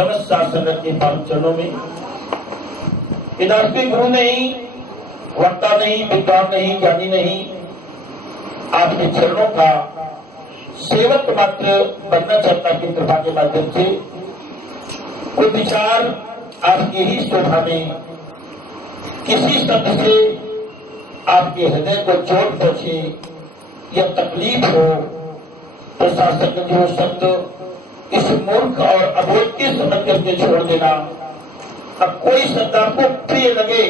समस्त साथ संगत के पावन चरणों में दार्शनिक गुरु नहीं, वक्ता नहीं, विद्वान नहीं, ज्ञानी नहीं, आपके चरणों का सेवक मात्र बनना चाहता की कृपा के माध्यम से कोई विचार आपकी ही शोभा में किसी शब्द से आपके हृदय को चोट पहुंचे या तकलीफ हो तो शासक जो शब्द इस मूर्ख और अबोध के समझ करके छोड़ देना। अब कोई शब्द आपको प्रिय लगे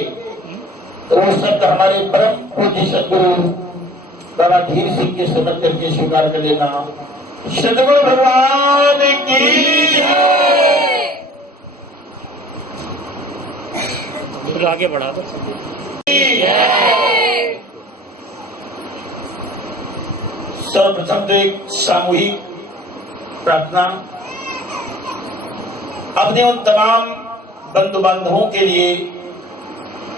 तो वो शब्द हमारे परम पूज्य सदगुरु बाबा धीर सिंह के समझ करके स्वीकार कर लेना। सदगुरु भगवान की आगे बढ़ा दो। सर्वप्रथम तो एक सामूहिक प्रार्थना अपने उन तमाम बंधु बांधवों के लिए,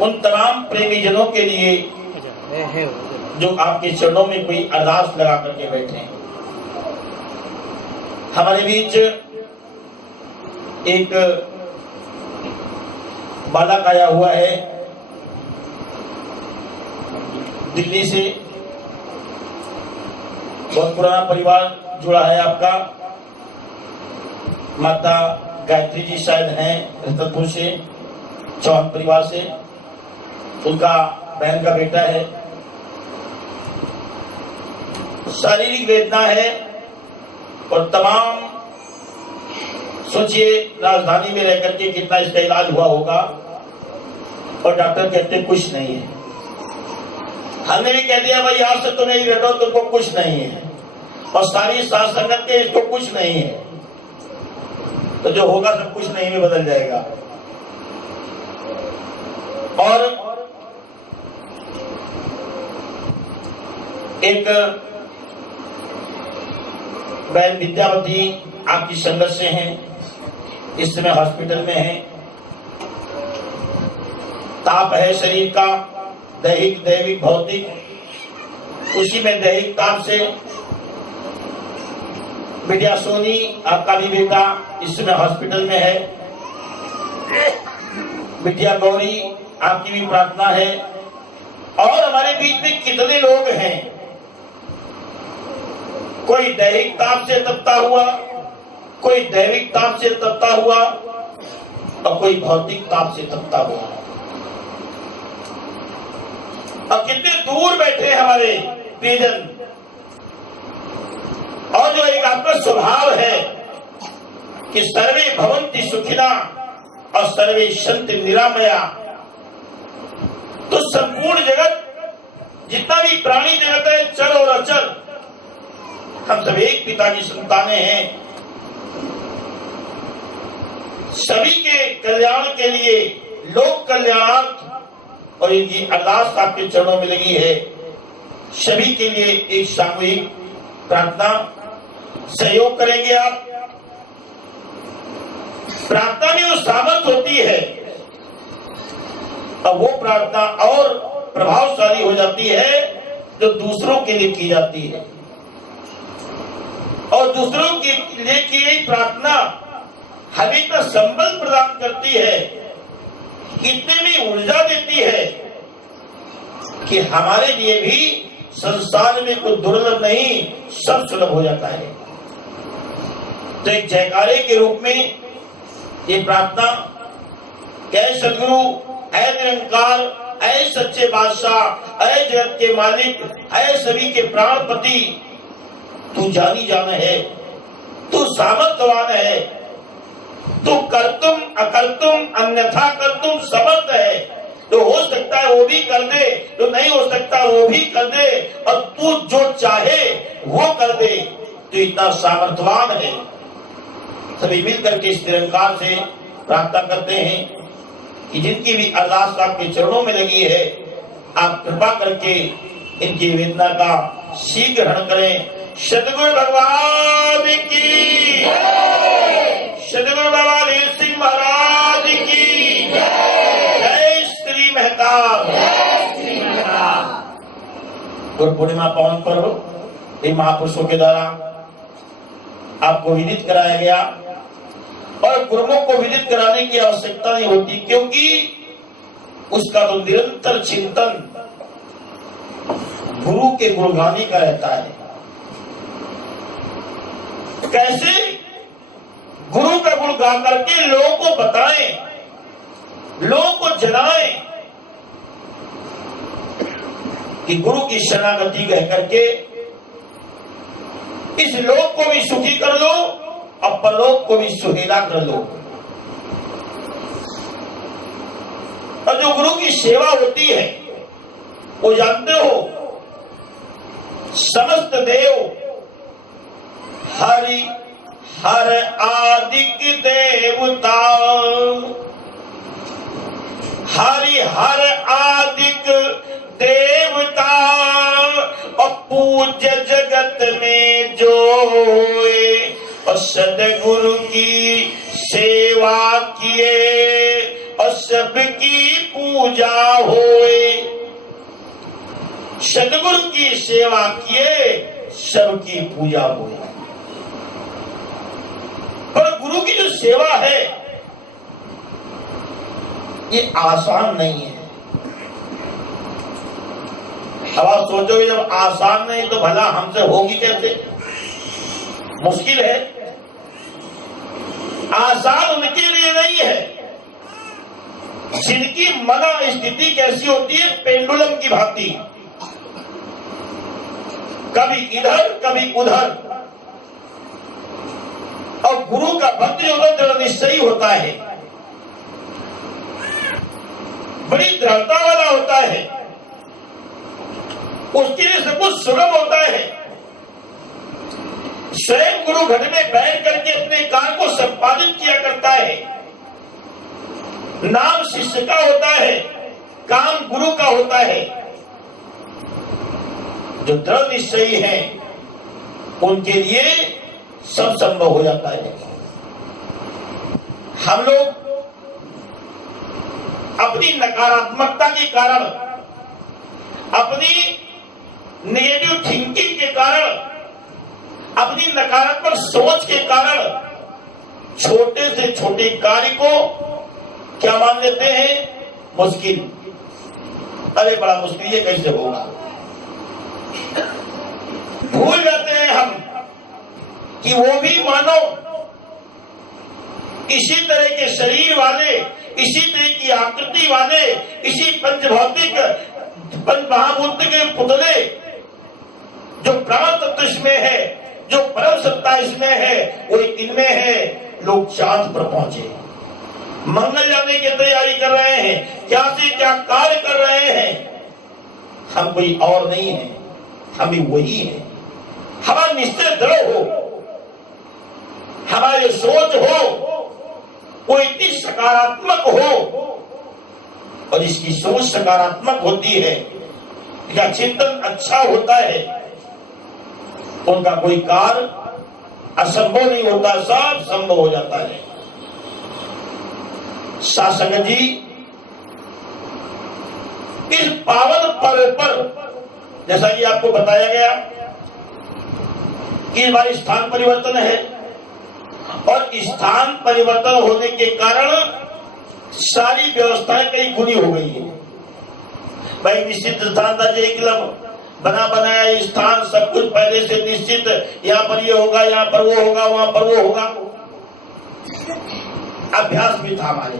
उन तमाम प्रेमी जनों के लिए जो आपके चरणों में कोई अरदास लगा करके बैठे हैं। हमारे बीच एक बालक आया हुआ है दिल्ली से, बहुत पुराना परिवार जुड़ा है आपका। माता गायत्री जी शायद हैं रतनपुर से, चौहान परिवार से, उनका बहन का बेटा है। शारीरिक वेदना है और तमाम, सोचिए राजधानी में रहकर के कितना इसका इलाज हुआ होगा और डॉक्टर कहते कुछ नहीं है। हमने भी कह दिया भाई आपसे तो नहीं रटो, तुमको कुछ नहीं है, और सारी साथ संगत के इसको कुछ नहीं है, तो जो होगा सब कुछ नहीं में बदल जाएगा। और एक बहन विद्यावती आपकी संगत से हैं, इस समय हॉस्पिटल में है। ताप है शरीर का, दैहिक दैविक भौतिक, उसी में दैहिक ताप से विद्या सोनी आपका भी बेटा इस समय हॉस्पिटल में है। विद्या गौरी आपकी भी प्रार्थना है। और हमारे बीच में कितने लोग हैं, कोई दैहिक ताप से तपता हुआ, कोई दैविक ताप से तपता हुआ और कोई भौतिक ताप से तपता हुआ। और कितने दूर बैठे हमारे प्रियजन। और जो एक आपका स्वभाव है कि सर्वे भवन्ति सुखिना और सर्वे सन्ति निरामया, तो संपूर्ण जगत, जितना भी प्राणी जगत है, चल और अचल, हम सब एक पिता की संतानें हैं। सभी के कल्याण के लिए, लोक कल्याणार्थ, और इनकी अरदास आपके चरणों में लगी है। सभी के लिए एक सामूहिक प्रार्थना, सहयोग करेंगे आप। प्रार्थना में वो सामर्थ होती है और वो प्रार्थना और प्रभावशाली हो जाती है जो दूसरों के लिए की जाती है। और दूसरों के लिए की गई प्रार्थना हमें इतना संबल प्रदान करती है, इतने में ऊर्जा देती है कि हमारे लिए भी संसार में कुछ दुर्लभ नहीं, सब सुलभ हो जाता है। तो एक जयकारे के रूप में ये प्रार्थना, ऐ सदगुरु, ऐ निरंकार, ऐ सच्चे बादशाह, ऐ जगत के मालिक, ऐ सभी के प्राणपति, तू जानी जान है, तू सामर्थ्यवान है, तू कर्तुम अकर्तुम अन्यथा कर्तुम समर्थ है। तो हो सकता है वो भी कर दे, तो नहीं हो सकता वो भी कर दे, और तू जो चाहे वो कर दे, तो इतना सामर्थ्यवान है। सभी मिलकर के इस निरंकार से प्रार्थना करते हैं कि जिनकी भी अरदास आपके चरणों में लगी है, आप कृपा करके इनकी वेदना का शीघ्र हरण करें। सदगुरु भगवान की, सदगुरु बाबा धीर सिंह महाराज की जय। श्री महताब। गुरु पूर्णिमा पावन पर्व इन महापुरुषों के द्वारा आपको विदित कराया गया। और गुरुमुख को विदित कराने की आवश्यकता नहीं होती, क्योंकि उसका तो निरंतर चिंतन गुरु के गुणगानी का रहता है। कैसे गुरु का गुण गा करके लोगों को बताएं, लोगों को जनाएं कि गुरु की शरणागति कह करके इस लोक को भी सुखी कर लो और परलोक को भी सुहेला कर लो। और जो गुरु की सेवा होती है वो जानते हो, समस्त देव हरि हर आदिक देवता, हरि हर आदिक देवता और पूज्य जगत में जोए, और सदगुरु की सेवा किए और सबकी पूजा होए। सदगुरु की सेवा किए सबकी पूजा होए। पर गुरु की जो सेवा है ये आसान नहीं है। अब आप सोचोगे जब आसान नहीं तो भला हमसे होगी कैसे? मुश्किल है। आसान उनके लिए नहीं है जिनकी मना स्थिति कैसी होती है, पेंडुलम की भांति, कभी इधर कभी उधर। और गुरु का भक्त जो दृढ़ निश्चयी होता है, बड़ी दृढ़ता वाला होता है, उसके लिए सब कुछ सुगम होता है। स्वयं गुरु घट में बैठ करके अपने कार्य को संपादित किया करता है। नाम शिष्य का होता है, काम गुरु का होता है। जो दृढ़ निश्चयी है उनके लिए सब संभव हो जाता है। हम लोग अपनी नकारात्मकता के कारण, अपनी नेगेटिव थिंकिंग के कारण, अपनी नकारात्मक सोच के कारण छोटे से छोटे कार्य को क्या मान लेते हैं? मुश्किल। अरे बड़ा मुश्किल, ये कैसे होगा? भूल जाते हैं हम कि वो भी मानो इसी तरह के शरीर वाले, इसी तरह की आकृति वाले, इसी पंचभौतिक पंच महाभूत के पुतले, जो प्राण तत्व इसमें है, जो परम सत्ता इसमें है, वो इनमें है। लोग चांद पर पहुंचे, मंगल जाने की तैयारी कर रहे हैं, क्या से क्या कार्य कर रहे हैं। हम कोई और नहीं है, हम भी वही है। हमारा निश्चय दृढ़ हो, हमारी सोच हो वो इतनी सकारात्मक हो, और इसकी सोच सकारात्मक होती है, इसका चिंतन अच्छा होता है, उनका कोई कार्य असंभव नहीं होता, सब संभव हो जाता है। साध संगत जी, इस पावन पर्व पर जैसा कि आपको बताया गया कि हमारी स्थान परिवर्तन है, और स्थान परिवर्तन होने के कारण सारी व्यवस्थाएं कई गुनी हो गई है। भाई निश्चित स्थान था, जय क्लब बना बनाया स्थान, सब कुछ पहले से निश्चित, यहाँ पर ये होगा, यहाँ पर वो होगा, वहां पर वो होगा। अभ्यास भी था हमारे।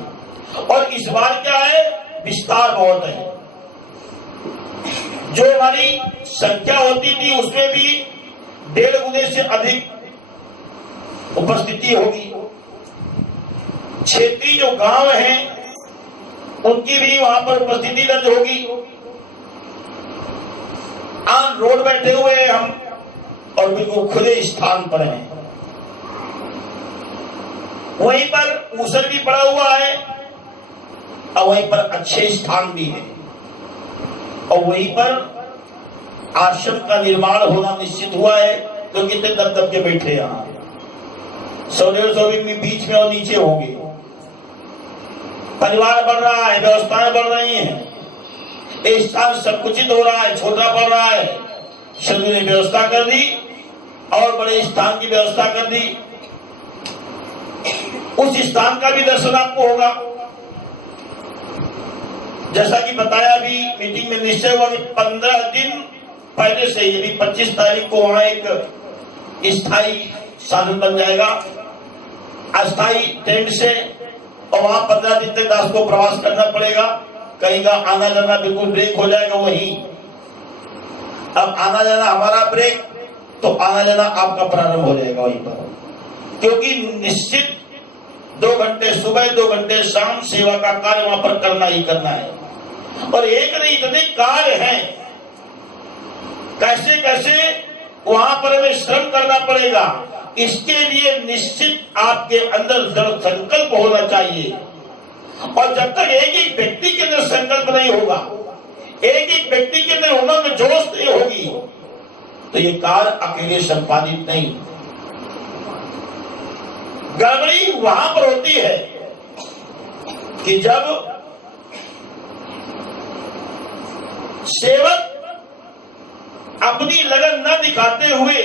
और इस बार क्या है, विस्तार बहुत है। जो हमारी संख्या होती थी उसमें भी 1.5 गुने से अधिक उपस्थिति होगी। क्षेत्रीय जो गांव हैं उनकी भी वहां पर उपस्थिति दर्ज होगी। ऑन रोड बैठे हुए हैं हम, और बिल्कुल खुले स्थान पर हैं। वहीं पर ऊसर भी पड़ा हुआ है, और वहीं पर अच्छे स्थान भी है, और वहीं पर आश्रम का निर्माण होना निश्चित हुआ है। तो कितने दब दब के बैठे यहाँ, 100-150 भी बीच में और नीचे होंगे। परिवार बढ़ रहा है, व्यवस्थाएं बढ़ रही हैं, स्थान संकुचित हो रहा है, छोटा पड़ रहा है। सदगुरु ने व्यवस्था कर दी और बड़े स्थान की व्यवस्था कर दी। उस स्थान का भी दर्शन आपको होगा। जैसा कि बताया भी मीटिंग में निश्चय हुआ कि 15 दिन पहले से, यदि 25 तारीख को वहां एक स्थायी साधन बन जाएगा अस्थायी टेंट से, और वहां 15 दिन तक दास को प्रवास करना पड़ेगा। कहीं का आना जाना बिल्कुल ब्रेक हो जाएगा वहीं। अब आना जाना हमारा ब्रेक, तो आना जाना आपका प्रारंभ हो जाएगा वहीं पर, क्योंकि निश्चित 2 घंटे सुबह 2 घंटे शाम सेवा का कार्य वहां पर करना ही करना है। और एक नहीं, इतने कार्य हैं, कैसे कैसे वहां पर हमें श्रम करना पड़ेगा। इसके लिए निश्चित आपके अंदर दृढ़ संकल्प होना चाहिए। और जब तक एक ही व्यक्ति के अंदर संकल्प नहीं होगा, एक ही व्यक्ति के अंदर उमंग जोश नहीं होगी, तो ये कार्य अकेले संपादित नहीं। गड़बड़ी वहां पर होती है कि जब सेवक अपनी लगन न दिखाते हुए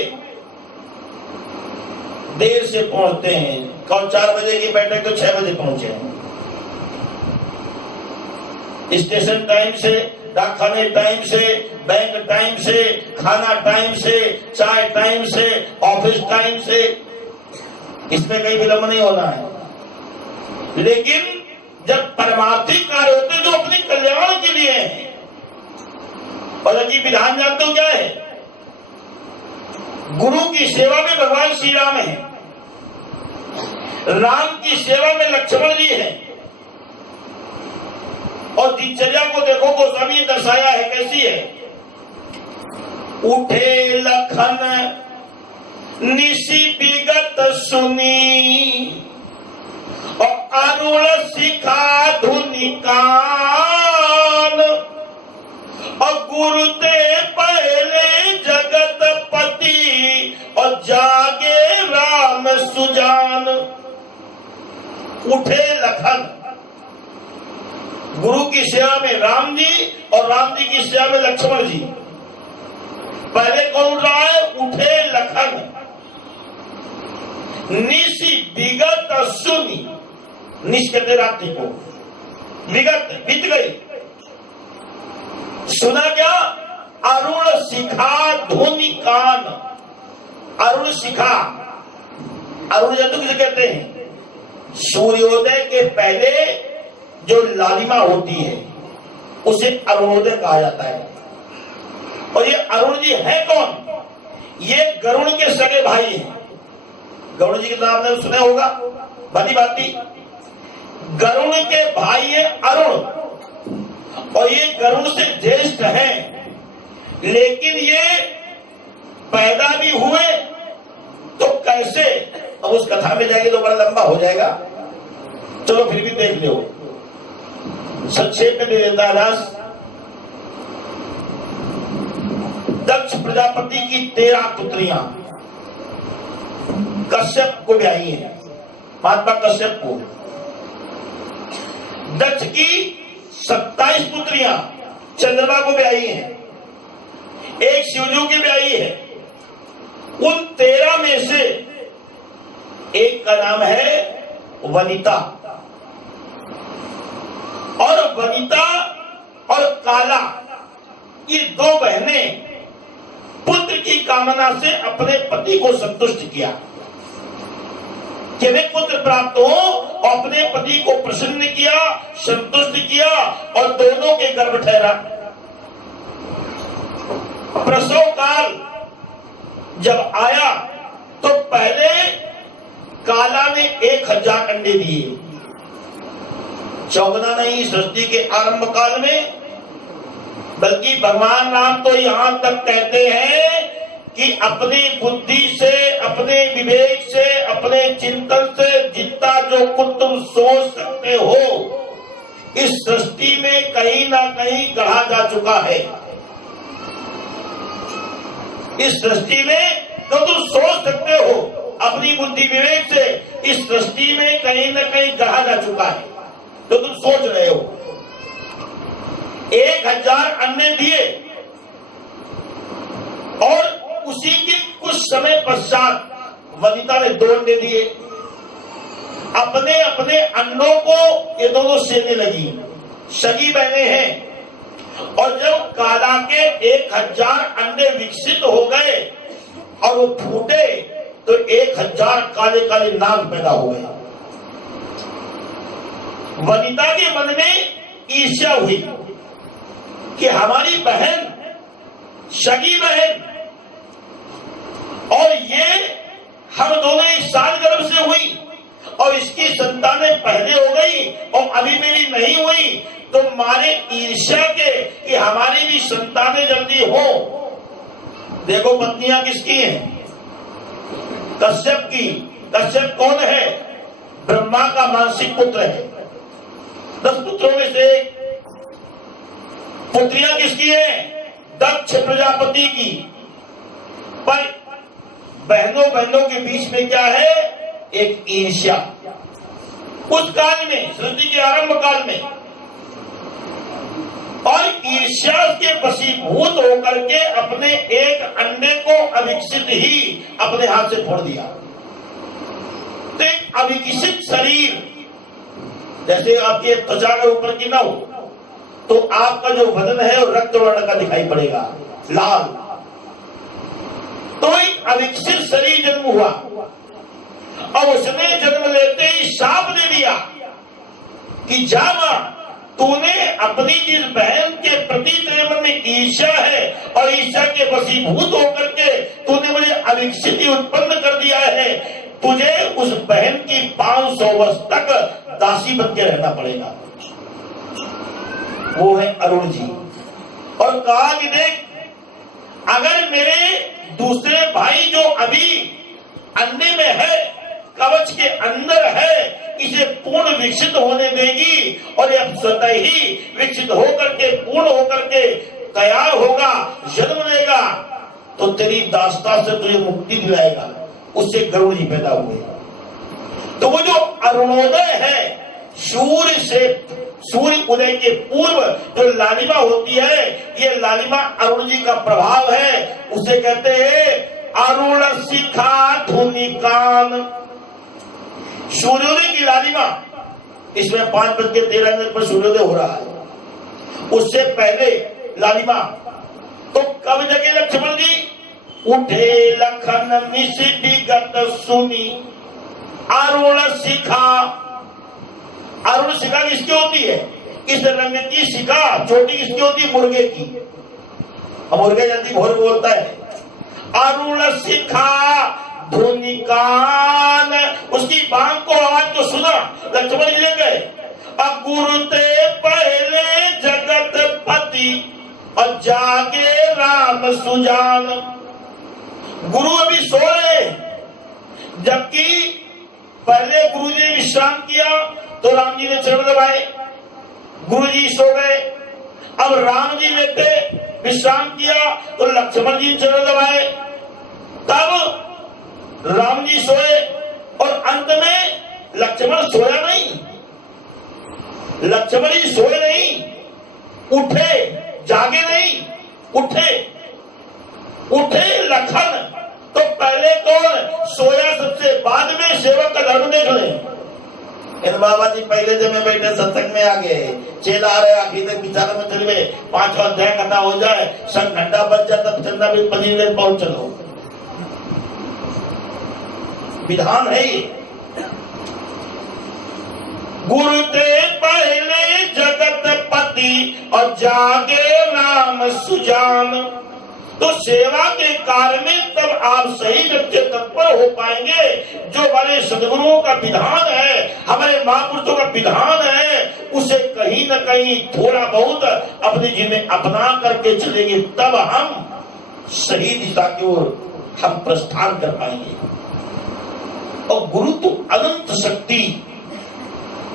देर से पहुंचते हैं। कौन 4 बजे की बैठक तो 6 बजे पहुंचे हैं। स्टेशन टाइम से, डाकखाने टाइम से, बैंक टाइम से, खाना टाइम से, चाय टाइम से, ऑफिस टाइम से, इसमें कहीं विलंब नहीं होना है। लेकिन जब परमार्थी कार्य होते हैं जो अपने कल्याण के लिए हैं, और अजीब विधान जानते हो क्या है? गुरु की सेवा में भगवान श्री राम है, राम की सेवा में लक्ष्मण जी है। और दिनचर्या को देखो, गोस्वामी ने दर्शाया है कैसी है। उठे लखन निशि विगत सुनी, और अरुण शिखा धुनि कान, और गुरु ते पहले जगत पति, और जागे राम सुजान। उठे लखन, गुरु की सेवा में राम जी, और राम जी की सेवा में लक्ष्मण जी। पहले कौन उठ रहा है? उठे लखन निशि विगत सुनी। निश कहते रात्रि को, विगत बीत गई। सुना क्या? अरुण शिखा धुनि कान। अरुण शिखा, अरुण जंतु किसे कहते हैं? सूर्योदय के पहले जो लालिमा होती है उसे अरुणोदय कहा जाता है। और ये अरुण जी है कौन? ये गरुण के सगे भाई हैं। गरुण जी के नाम ने सुना होगा भली भांति। गरुण के भाई है अरुण, और ये गरुण से ज्येष्ठ हैं। लेकिन ये पैदा भी हुए तो कैसे? अब उस कथा में जाएंगे तो बड़ा लंबा हो जाएगा, चलो फिर भी देख लो, संक्षेप में दे देता दास। दक्ष प्रजापति की 13 पुत्रियां कश्यप को ब्याही हैं, महात्मा कश्यप को। दक्ष की 27 पुत्रियां चंद्रमा को ब्याही हैं, एक शिवजू की ब्याही है। उन 13 में से एक का नाम है वनिता, और वनिता और काला, ये 2 बहनें पुत्र की कामना से अपने पति को संतुष्ट किया कि वे पुत्र प्राप्त हो, और अपने पति को प्रसन्न किया, संतुष्ट किया, और दोनों के गर्भ ठहरा। प्रसव काल जब आया तो पहले काला ने 1000 अंडे दिए। चौगुना नहीं सृष्टि के आरंभ काल में, बल्कि भगवान राम तो यहां तक कहते हैं कि अपनी बुद्धि से, अपने विवेक से, अपने चिंतन से जितना जो कुछ तुम सोच सकते हो इस सृष्टि में कहीं ना कहीं गढ़ा जा चुका है। इस सृष्टि में तो तुम सोच सकते हो अपनी बुद्धि विवेक से, इस सृष्टि में कहीं ना कहीं गढ़ा जा चुका है, तो तुम सोच रहे हो। 1000 अंडे दिए, और उसी के कुछ समय पश्चात वनिता ने 2 अंडे दिए। अपने अपने अंडों को ये दोनों सेने लगी, सगी बहनें हैं। और जब काला के 1000 अंडे विकसित हो गए और वो फूटे तो 1000 काले काले नाग पैदा हो गए। वनिता के मन में ईर्ष्या हुई कि हमारी बहन, सगी बहन, और ये हम दोनों एक साल गर्भ से हुई और इसकी संतानें पहले हो गई और अभी मेरी नहीं हुई, तो मारे ईर्ष्या के कि हमारी भी संतानें जल्दी हो। देखो पत्नियां किसकी हैं? कश्यप की। कश्यप कौन है? ब्रह्मा का मानसिक पुत्र है। 10 पुत्रों में से एक। पुत्रियां किसकी हैं? दक्ष प्रजापति की। पर बहनों बहनों के बीच में क्या है? एक ईर्ष्या। उस काल में, सृष्टि के आरंभ काल में, और ईर्ष्या के वशीभूत होकर के अपने एक अंडे को अविकसित ही अपने हाथ से फोड़ दिया। तो एक अविकसित शरीर, जैसे आपके त्वचा के ऊपर की ना हो तो आपका जो बदन है वो रक्त वर्ण का दिखाई पड़ेगा, लाल। तो एक अविकसित शरीर जन्म हुआ और उसने जन्म लेते ही शाप दे दिया कि जा मां, तूने अपनी जिस बहन के प्रति तेरे मन में ईर्ष्या है और ईर्ष्या के वशीभूत होकर के तूने मुझे अविकसित उत्पन्न कर दिया है, तुझे उस बहन की 500 वर्ष तक दासी बन के रहना पड़ेगा। वो है अरुण जी। और कहा कि देख, अगर मेरे दूसरे भाई जो अभी अंडे में है, कवच के अंदर है, इसे पूर्ण विकसित होने देगी और यह स्वतः ही विकसित होकर के पूर्ण होकर के तैयार होगा, जन्म लेगा, तो तेरी दासता से तुझे मुक्ति दिलाएगा। उससे गरुड़ जी पैदा हुए। तो वो जो अरुणोदय है, सूर्य उदय के पूर्व जो लालिमा होती है, ये लालिमा अरुण जी का प्रभाव है। उसे कहते हैं अरुण शिखा धुनिकान। सूर्योदय की लालिमा, इसमें 5:13 पर सूर्योदय हो रहा है। उससे पहले लालिमा तो कब जगे लक्ष्मण जी? उठे लखन निश विगत सुनी अरुण शिखा। अरुण शिखा किसकी होती है? इस रंग की शिखा, चोटी किसकी होती है? मुर्गे की। अब मुर्गे जल्दी भोर बोलता है। अरुण शिखा धुनिकान, उसकी बांग को आवाज को सुना, लक्ष्मण जी ले गए। अब गुरु ते पहले जगत पति और जागे राम सुजान। गुरु अभी सो रहे, जबकि पहले गुरु जी ने विश्राम किया तो राम जी ने चरण दबाए, गुरु जी सो गए। अब राम जी लेटे, विश्राम किया तो लक्ष्मण जी ने चरण दबाए। तब राम जी सोए और अंत में लक्ष्मण सोया नहीं, लक्ष्मण जी सोए नहीं, उठे, जागे नहीं, उठे लखन। तो पहले कौन सोया? सबसे बाद में सेवक का धर्म देख ले। इन बाबा जी पहले जब में बैठे सत्संग में आ गए, चेला आ रहे, आखिर तक विचार में चल गए, 5वां अध्याय खत्म हो जाए, सन घंटा बज जाए, तब चंदा भी 5 मिनट पहुंच चलो। विधान है ये। गुरु ते पहले जगत पति और जागे राम सुजान। तो सेवा के कार्य में तब आप सही ढंग से तत्पर हो पाएंगे। जो हमारे सदगुरुओं का विधान है, हमारे महापुरुषों का विधान है, उसे कहीं न कहीं थोड़ा बहुत अपने जीवन में अपना करके चलेंगे, तब हम सही दिशा की ओर हम प्रस्थान कर पाएंगे। और गुरु तो अनंत शक्ति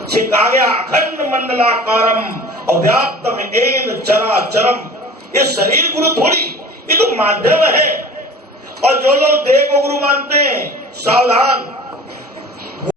से कहा गया, अखंड मंडलाकारम अव्याप्तम एन चराचरम। ये शरीर गुरु थोड़ी, ये तो माध्यम है। और जो लोग देह को गुरु मानते हैं, सावधान।